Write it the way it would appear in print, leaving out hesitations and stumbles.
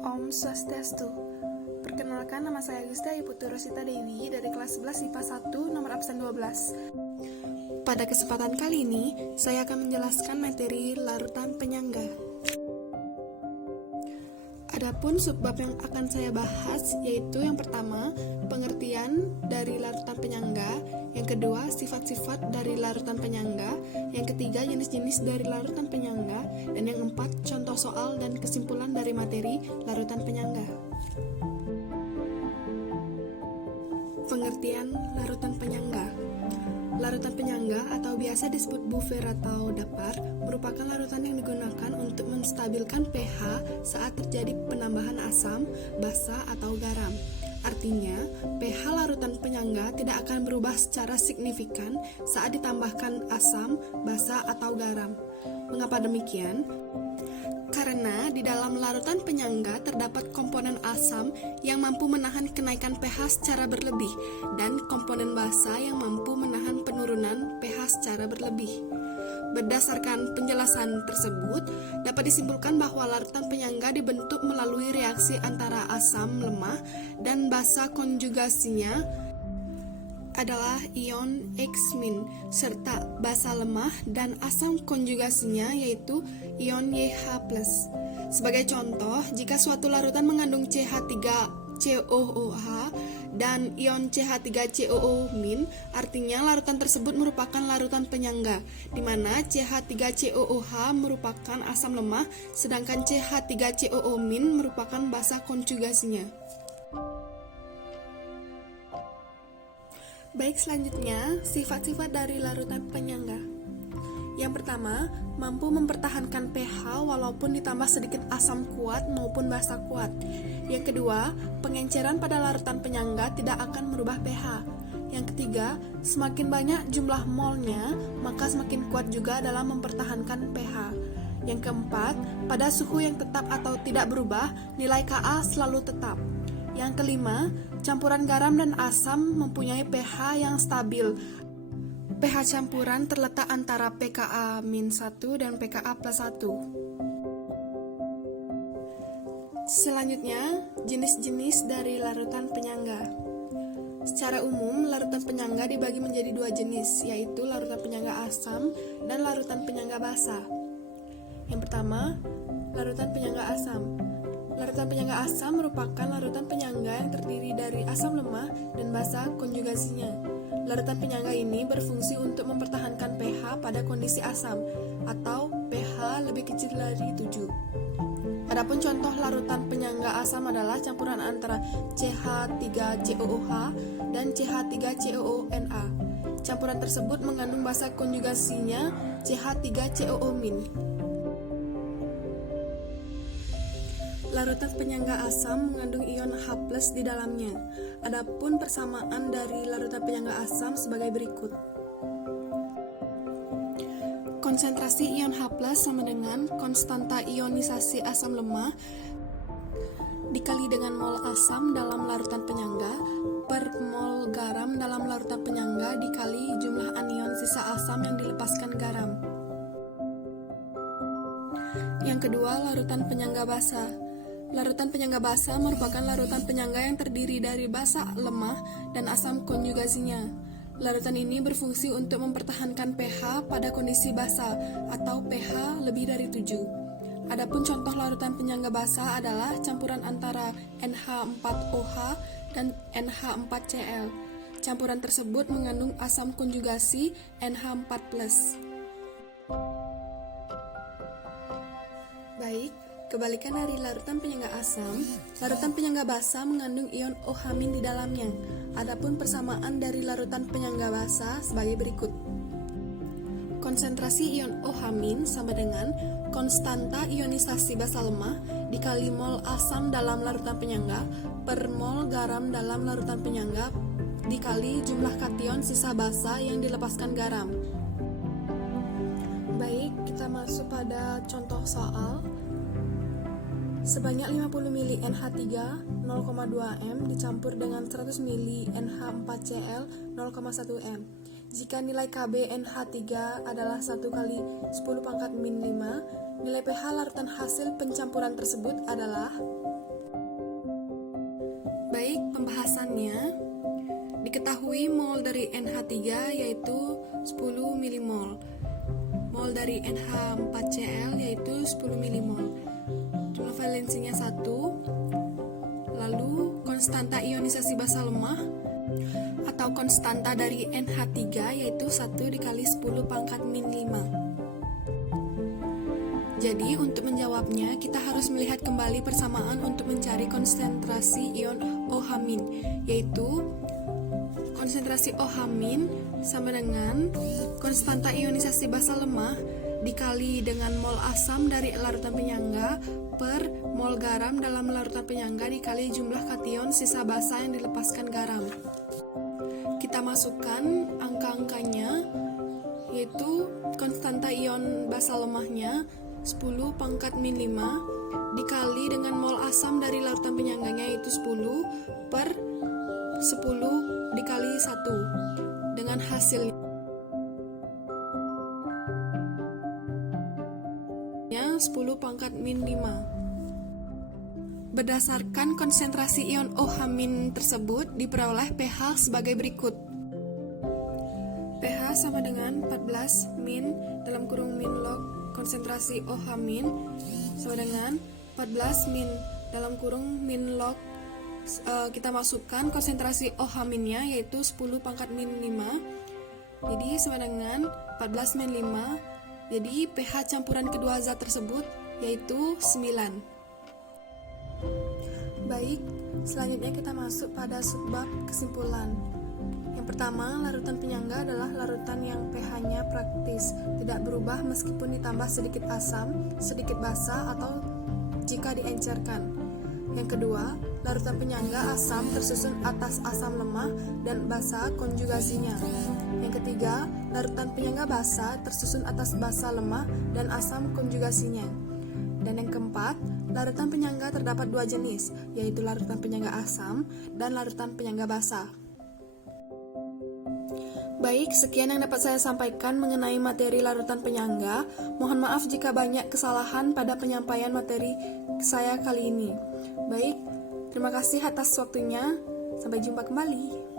Om Swastiastu. Perkenalkan, nama saya Gusta Ibu Rosita Dewi dari kelas 11 IPA 1 nomor absen 12. Pada kesempatan kali ini, saya akan menjelaskan materi larutan penyangga. Adapun subbab yang akan saya bahas yaitu yang pertama, pengertian dari larutan penyangga, yang kedua, sifat-sifat dari larutan penyangga, yang ketiga, jenis-jenis dari larutan penyangga, dan yang keempat, contoh soal dan kesimpulan dari materi larutan penyangga. Pengertian larutan penyangga. Larutan penyangga atau biasa disebut buffer atau dapar merupakan larutan yang digunakan untuk menstabilkan pH saat terjadi penambahan asam, basa, atau garam. Artinya, pH larutan penyangga tidak akan berubah secara signifikan saat ditambahkan asam, basa, atau garam. Mengapa demikian? Karena di dalam larutan penyangga terdapat komponen asam yang mampu menahan kenaikan pH secara berlebih dan komponen basa yang mampu menahan penurunan pH secara berlebih. Berdasarkan penjelasan tersebut, dapat disimpulkan bahwa larutan penyangga dibentuk melalui reaksi antara asam lemah dan basa konjugasinya adalah ion X- serta basa lemah dan asam konjugasinya yaitu ion YH+. Sebagai contoh, jika suatu larutan mengandung CH3COOH dan ion CH3COO-, artinya larutan tersebut merupakan larutan penyangga, di mana CH3COOH merupakan asam lemah, sedangkan CH3COO- merupakan basa konjugasinya. Baik, selanjutnya, sifat-sifat dari larutan penyangga. Yang pertama, mampu mempertahankan pH walaupun ditambah sedikit asam kuat maupun basa kuat. Yang kedua, pengenceran pada larutan penyangga tidak akan merubah pH. Yang ketiga, semakin banyak jumlah molnya, maka semakin kuat juga dalam mempertahankan pH. Yang keempat, pada suhu yang tetap atau tidak berubah, nilai Ka selalu tetap. Yang kelima, campuran garam dan asam mempunyai pH yang stabil. pH campuran terletak antara pKa-1 dan pKa+1. Selanjutnya, jenis-jenis dari larutan penyangga. Secara umum, larutan penyangga dibagi menjadi dua jenis, yaitu larutan penyangga asam dan larutan penyangga basa. Yang pertama, larutan penyangga asam. Larutan penyangga asam merupakan larutan penyangga yang terdiri dari asam lemah dan basa konjugasinya. Larutan penyangga ini berfungsi untuk mempertahankan pH pada kondisi asam atau pH lebih kecil dari 7. Adapun contoh larutan penyangga asam adalah campuran antara CH3COOH dan CH3COONa. Campuran tersebut mengandung basa konjugasinya CH3COO-. Larutan penyangga asam mengandung ion H+ di dalamnya. Adapun persamaan dari larutan penyangga asam sebagai berikut. Konsentrasi ion H+ sama dengan konstanta ionisasi asam lemah dikali dengan mol asam dalam larutan penyangga per mol garam dalam larutan penyangga dikali jumlah anion sisa asam yang dilepaskan garam. Yang kedua, larutan penyangga basa. Larutan penyangga basa merupakan larutan penyangga yang terdiri dari basa lemah dan asam konjugasinya. Larutan ini berfungsi untuk mempertahankan pH pada kondisi basa atau pH lebih dari 7. Adapun contoh larutan penyangga basa adalah campuran antara NH4OH dan NH4Cl. Campuran tersebut mengandung asam konjugasi NH4+. Baik, kebalikan dari larutan penyangga asam, larutan penyangga basa mengandung ion OH- di dalamnya. Adapun persamaan dari larutan penyangga basa sebagai berikut. Konsentrasi ion OH- sama dengan konstanta ionisasi basa lemah dikali mol asam dalam larutan penyangga per mol garam dalam larutan penyangga dikali jumlah kation sisa basa yang dilepaskan garam. Baik, kita masuk pada contoh soal. Sebanyak 50 mili NH3 0,2 m dicampur dengan 100 mili NH4Cl 0,1 m. Jika nilai Kb NH3 adalah 1 kali 10⁻⁵, nilai pH larutan hasil pencampuran tersebut adalah Baik, pembahasannya. Diketahui mol dari NH3 yaitu 10 milimol. Mol dari NH4Cl yaitu 10 milimol. Jumlah valensinya 1. Lalu konstanta ionisasi basa lemah atau konstanta dari NH3 yaitu 1 dikali 10 pangkat min 5. Jadi untuk menjawabnya kita harus melihat kembali persamaan untuk mencari konsentrasi ion OH-, yaitu konsentrasi OH- sama dengan konstanta ionisasi basa lemah dikali dengan mol asam dari larutan penyangga per mol garam dalam larutan penyangga dikali jumlah kation sisa basa yang dilepaskan garam. Kita masukkan angka-angkanya, yaitu konstanta ion basa lemahnya 10 pangkat min 5 dikali dengan mol asam dari larutan penyangganya yaitu 10 per 10 dikali 1 dengan hasilnya 10 pangkat min 5. Berdasarkan konsentrasi ion OH- tersebut diperoleh pH sebagai berikut. pH sama dengan 14 min dalam kurung min log konsentrasi OH- sama dengan 14 min dalam kurung min log kita masukkan konsentrasi OH-nya yaitu 10 pangkat min 5. Jadi sama dengan 14 min 5. Jadi pH campuran kedua zat tersebut yaitu 9. Baik, selanjutnya kita masuk pada subbab kesimpulan. Yang pertama, larutan penyangga adalah larutan yang pH-nya praktis, tidak berubah meskipun ditambah sedikit asam, sedikit basa, atau jika diencerkan. Yang kedua, larutan penyangga asam tersusun atas asam lemah dan basa konjugasinya. Yang ketiga, larutan penyangga basa tersusun atas basa lemah dan asam konjugasinya. Dan yang keempat, larutan penyangga terdapat dua jenis, yaitu larutan penyangga asam dan larutan penyangga basa. Baik, sekian yang dapat saya sampaikan mengenai materi larutan penyangga. Mohon maaf jika banyak kesalahan pada penyampaian materi saya kali ini. Baik, terima kasih atas waktunya. Sampai jumpa kembali.